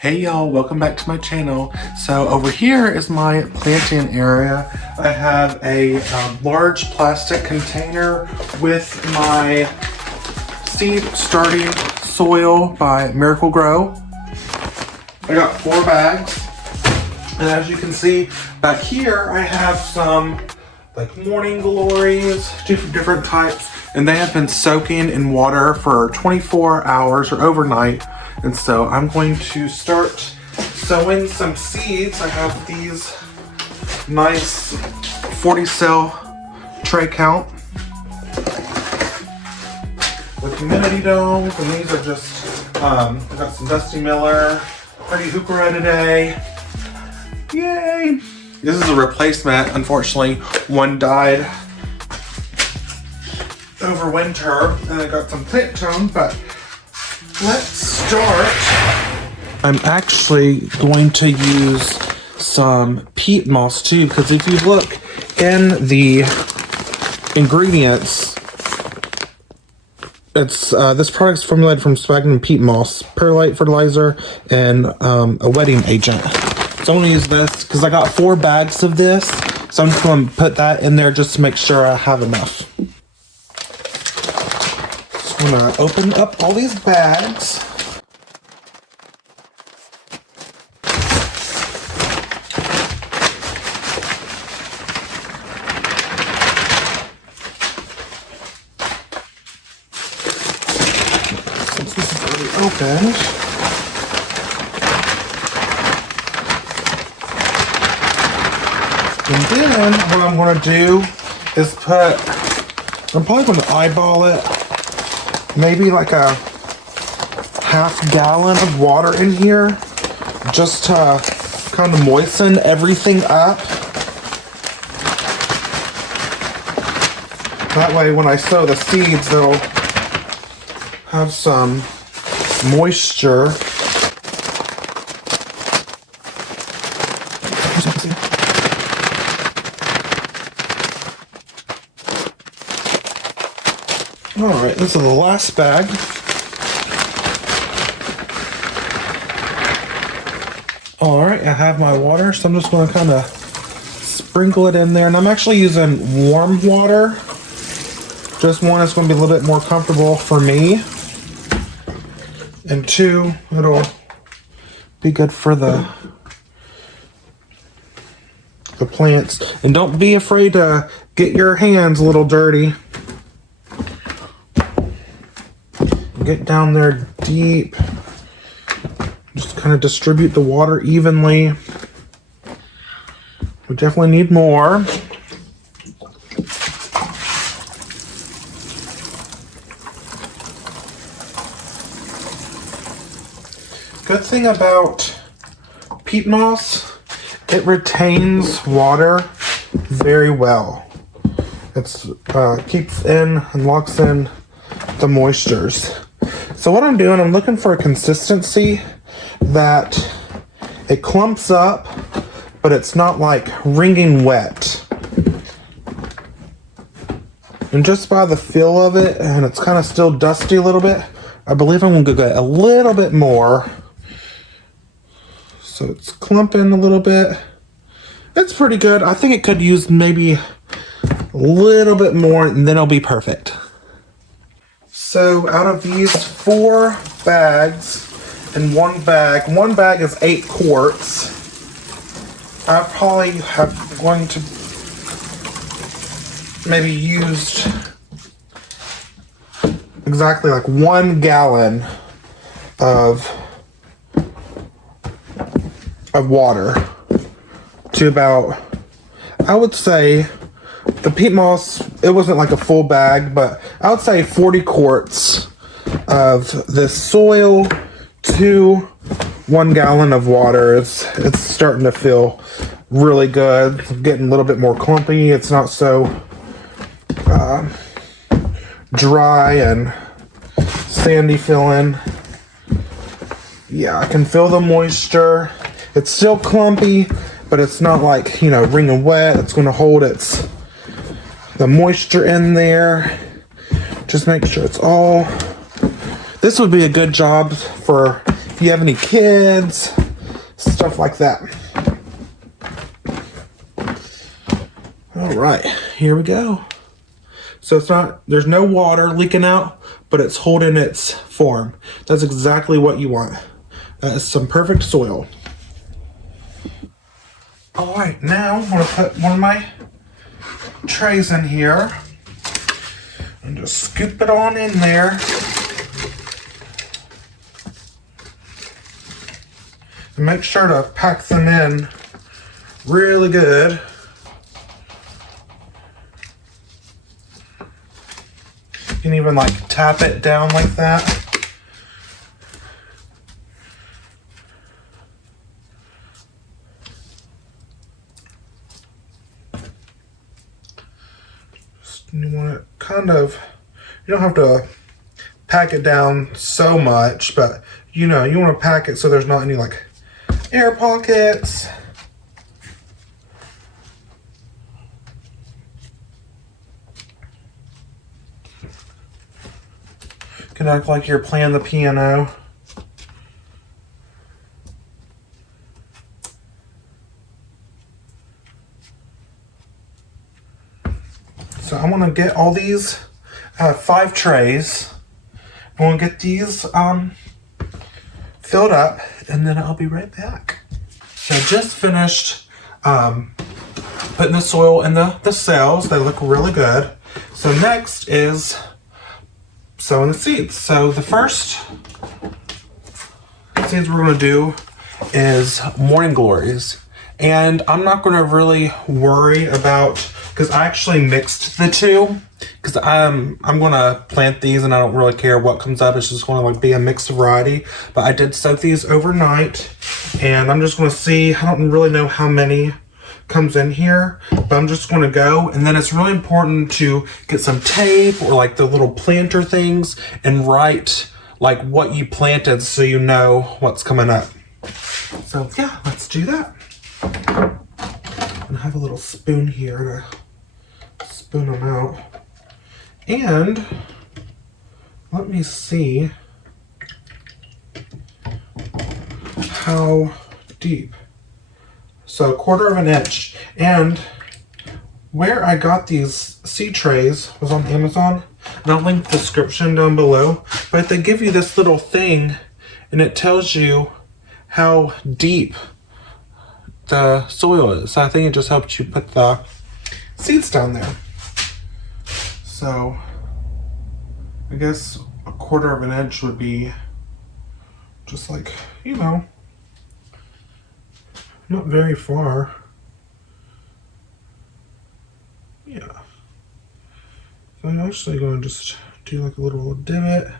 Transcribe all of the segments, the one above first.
Hey y'all, welcome back to my channel. So over here is my planting area. I have a large plastic container with my seed starting soil by Miracle Grow. I got 4 bags. And as you can see back here, I have some like morning glories, different types, and they have been soaking in water for 24 hours or overnight. And so I'm going to start sowing some seeds. I have these nice 40 cell tray count with humidity domes, and these are just, I got some Dusty Miller, Pretty Hookerah today. Yay! This is a replacement. Unfortunately, one died over winter, and I got some plant tone, but let's start. I'm actually going to use some peat moss too, because if you look in the ingredients, it's this product's formulated from sphagnum peat moss, perlite fertilizer, and a wetting agent. So I'm gonna use this because I got 4 bags of this, so I'm just gonna put that in there just to make sure I have enough. I'm gonna open up all these bags. Since this is already opened. And then what I'm gonna do is I'm probably gonna eyeball it. Maybe like a ½ gallon of water in here, just to kind of moisten everything up. That way when I sow the seeds, they'll have some moisture. Alright, this is the last bag. Alright, I have my water, so I'm just going to kind of sprinkle it in there. And I'm actually using warm water. Just one, it's going to be a little bit more comfortable for me. And 2, it'll be good for the plants. And don't be afraid to get your hands a little dirty. Get down there deep. Just kind of distribute the water evenly. We definitely need more. Good thing about peat moss, it retains water very well. It's keeps in and locks in the moistures. So what I'm doing, I'm looking for a consistency that it clumps up, but it's not like wringing wet. And just by the feel of it, and it's kind of still dusty a little bit, I believe I'm going to get a little bit more. So it's clumping a little bit. It's pretty good. I think it could use maybe a little bit more, and then it'll be perfect. So out of these 4 bags and one bag is 8 quarts. I probably have going to maybe used exactly like 1 gallon of water to about, I would say, the peat moss, it wasn't like a full bag, but I would say 40 quarts of this soil to 1 gallon of water. It's starting to feel really good. It's getting a little bit more clumpy. It's not so dry and sandy feeling. Yeah, I can feel the moisture. It's still clumpy, but it's not like, you know, wringing wet. It's going to hold the moisture in there. Just make sure it's all. This would be a good job for if you have any kids, stuff like that. All right, here we go. So it's not, there's no water leaking out, but it's holding its form. That's exactly what you want. That is some perfect soil. All right, now I'm gonna put one of my trays in here and just scoop it on in there. And make sure to pack them in really good. You can even like tap it down like that. Just, you want it kind of, you don't have to pack it down so much, but you know, you want to pack it so there's not any like air pockets. Can act like you're playing the piano. So I want to get all these. I have 5 trays. I want to get these filled up, and then I'll be right back. So I just finished putting the soil in the cells. They look really good. So next is sowing the seeds. So the first seeds we're going to do is morning glories. And I'm not going to really worry about, because I actually mixed the two, because I'm going to plant these and I don't really care what comes up. It's just going to like be a mixed variety. But I did soak these overnight, and I'm just going to see, I don't really know how many comes in here, but I'm just going to go. And then it's really important to get some tape or like the little planter things and write like what you planted so you know what's coming up. So yeah, let's do that. And I have a little spoon here to spoon them out. And let me see how deep. So 1/4 of an inch. And where I got these seed trays was on Amazon. And I'll link the description down below. But they give you this little thing and it tells you how deep the soil is. So I think it just helps you put the seeds down there. So I guess 1/4 of an inch would be just like, you know, not very far. Yeah. So I'm actually going to just do like a little divot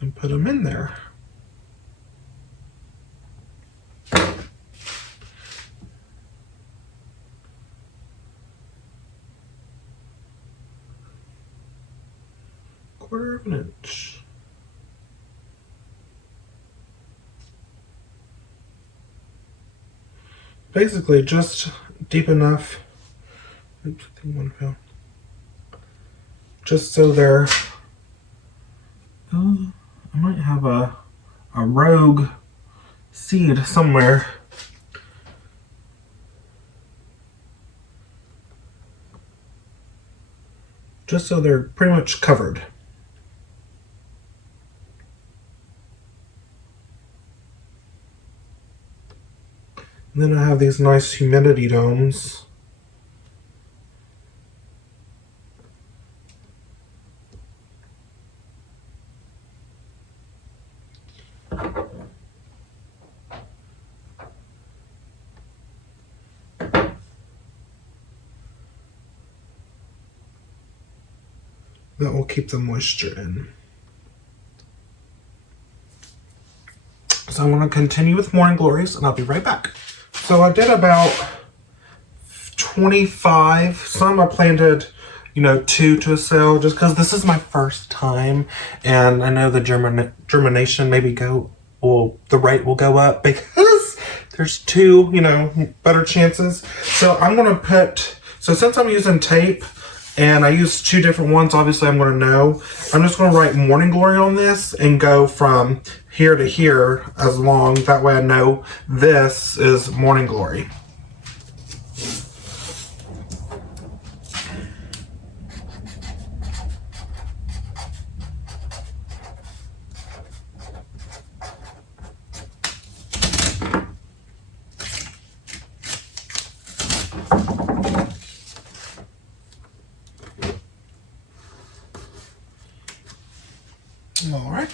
and put them in there. Quarter of an inch. Basically just deep enough. Oops, I think one fell. Just so they're, I might have a rogue seed somewhere. Just so they're pretty much covered. And then I have these nice humidity domes. That will keep the moisture in. So I'm going to continue with morning glories and I'll be right back. So I did about 25. Some I planted, you know, 2 to a cell just because this is my first time, and I know the germination maybe the rate will go up because there's 2, you know, better chances. So I'm going to put, so since I'm using tape and I use 2 different ones, obviously I'm going to know. I'm just going to write morning glory on this and go from here to here as long. That way I know this is Morning Glory. All right.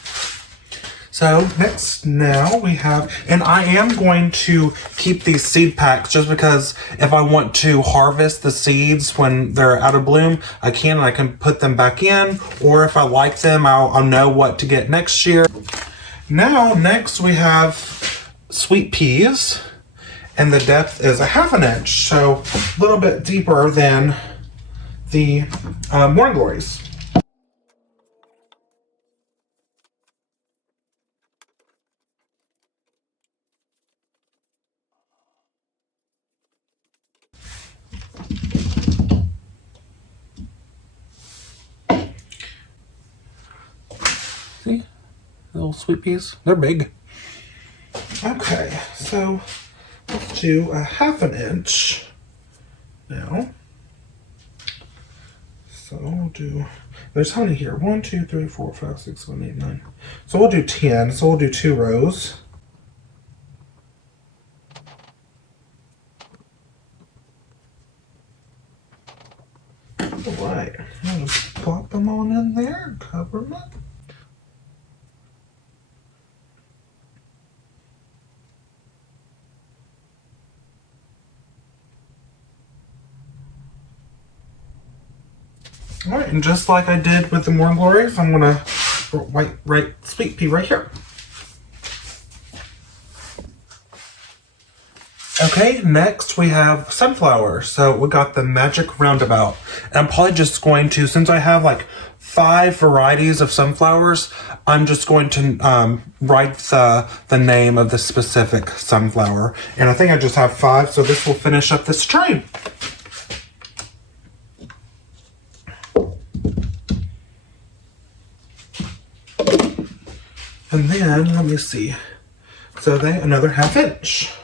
So next now we have, and I am going to keep these seed packs just because if I want to harvest the seeds when they're out of bloom, I can, and I can put them back in, or if I like them, I'll know what to get next year. Now, next we have sweet peas, and the depth is 1/2 inch, so a little bit deeper than the Morning Glories. See? Little sweet peas. They're big. Okay, so let's do 1/2 inch now. So we'll do, there's how many here? 1, 2, 3, 4, 5, 6, 7, 8, 9. So we'll do 10. So we'll do 2 rows. All right, I'll just plop them on in there and cover them up. All right, and just like I did with the Morning Glories, I'm gonna write sweet pea right here. Okay, next we have sunflower. So we got the magic roundabout. And I'm probably just going to, since I have like 5 varieties of sunflowers, I'm just going to write the name of the specific sunflower. And I think I just have 5, so this will finish up this tray. And then, let me see. So they, another 1/2 inch.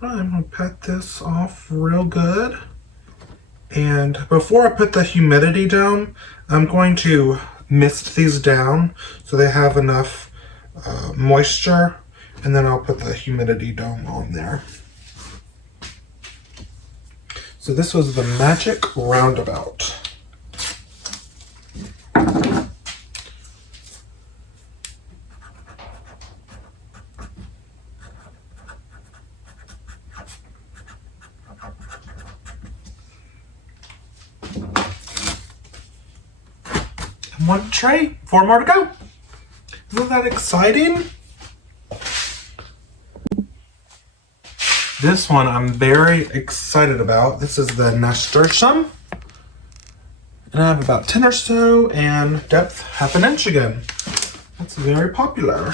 I'm gonna pat this off real good. And before I put the humidity down, I'm going to mist these down so they have enough moisture, and then I'll put the humidity dome on there. So this was the magic roundabout. One tray, 4 more to go. Isn't that exciting? This one I'm very excited about. This is the nasturtium. And I have about 10 or so, and depth 1/2 inch again. That's very popular.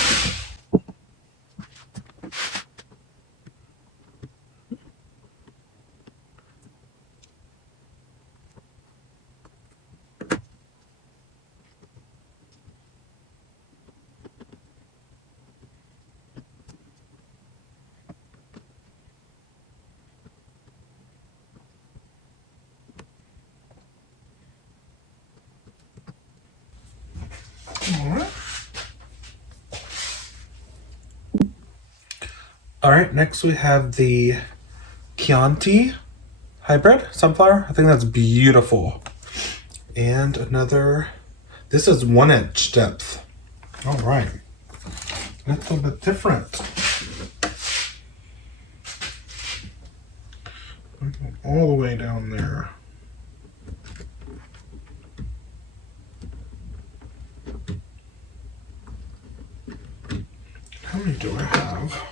All right, next we have the Chianti hybrid sunflower. I think that's beautiful. And another, this is 1 inch depth. All right, that's a bit different. All the way down there. How many do I have?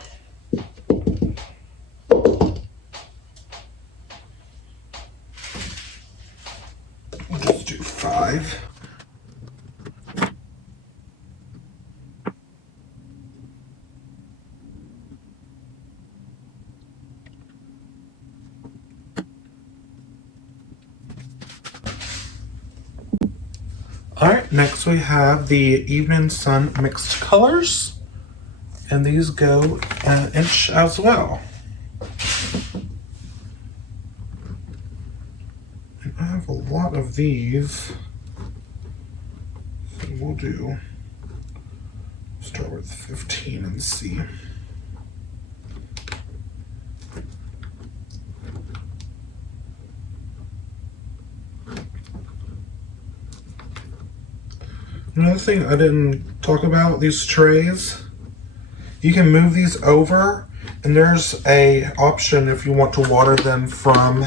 We'll just do 5. All right, next we have the Evening Sun Mixed Colors, and these go an inch as well. And I have a lot of these, so we'll start with 15 and see. Another thing I didn't talk about, these trays, you can move these over, and there's a option if you want to water them from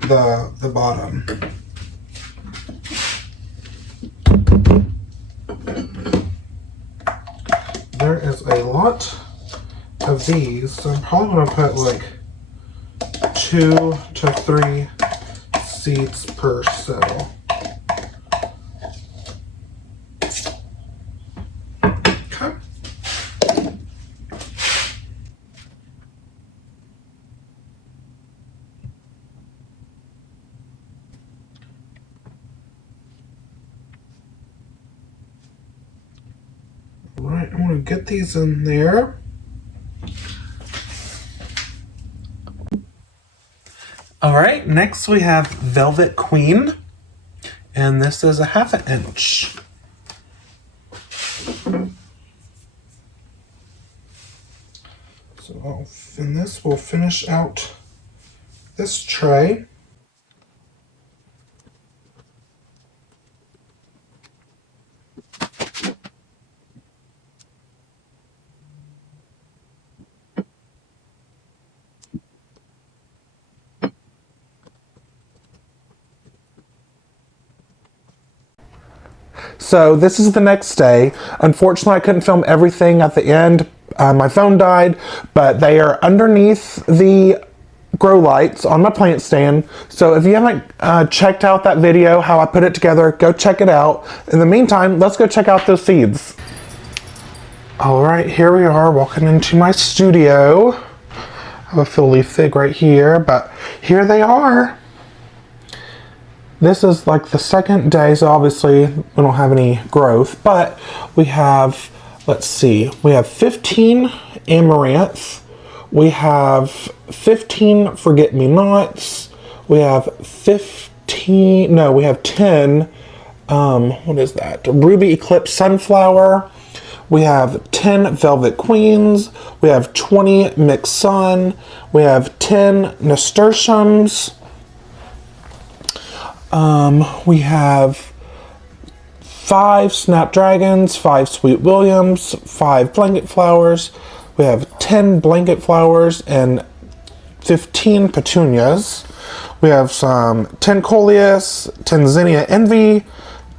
the bottom. There is a lot of these, so I'm probably going to put like 2 to 3 seeds per cell. Alright, I want to get these in there. Alright, next we have Velvet Queen, and this is a 1/2 inch. So, and this will finish out this tray. So this is the next day. Unfortunately, I couldn't film everything at the end. My phone died, but they are underneath the grow lights on my plant stand. So if you haven't checked out that video, how I put it together, go check it out. In the meantime, let's go check out those seeds. All right, here we are walking into my studio. I have a fill leaf fig right here, but here they are. This is like the second day, so obviously we don't have any growth, but we have, let's see, we have 15 amaranth, we have 15 forget-me-nots, we have 10, what is that? Ruby Eclipse Sunflower, we have 10 Velvet Queens, we have 20 Mixed Sun, we have 10 Nasturtiums, we have 5 Snapdragons, 5 Sweet Williams, 5 Blanket Flowers. We have 10 Blanket Flowers and 15 Petunias. We have some 10 Coleus, 10 Zinnia Envy,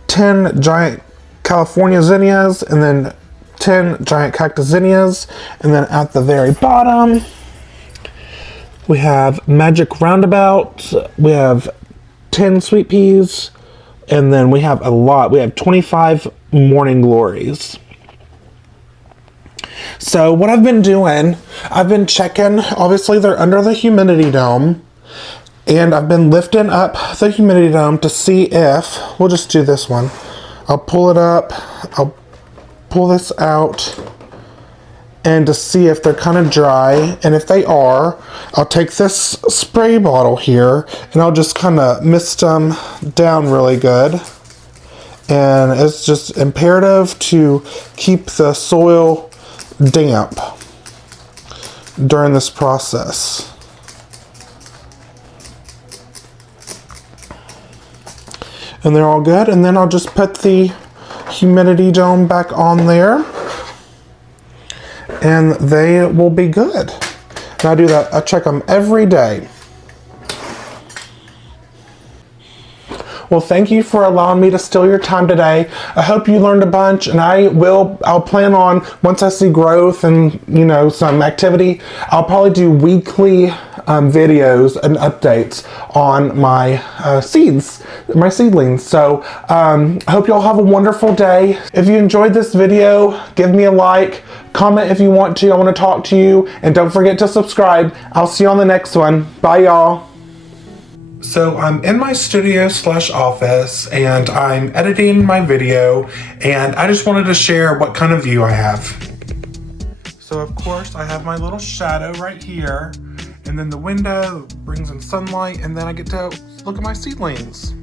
10 Giant California Zinnias, and then 10 Giant Cactus Zinnias. And then at the very bottom, we have Magic Roundabout. We have 10 Sweet Peas, and then we have a lot. We have 25 Morning Glories. So what I've been doing, I've been checking, obviously they're under the humidity dome, and I've been lifting up the humidity dome to see if, we'll just do this one. I'll pull it up, I'll pull this out, and to see if they're kind of dry, and if they are, I'll take this spray bottle here and I'll just kind of mist them down really good. And it's just imperative to keep the soil damp during this process. And they're all good, and then I'll just put the humidity dome back on there, and they will be good. And I do that, I check them every day. Well, thank you for allowing me to steal your time today. I hope you learned a bunch, and I'll plan on, once I see growth and, you know, some activity, I'll probably do weekly videos and updates on my seeds, my seedlings. So I hope you all have a wonderful day. If you enjoyed this video, give me a like, comment if you want to. I want to talk to you, and don't forget to subscribe. I'll see you on the next one. Bye, y'all. So I'm in my studio / office and I'm editing my video, and I just wanted to share what kind of view I have. So of course I have my little shadow right here, and then the window brings in sunlight, and then I get to look at my seedlings.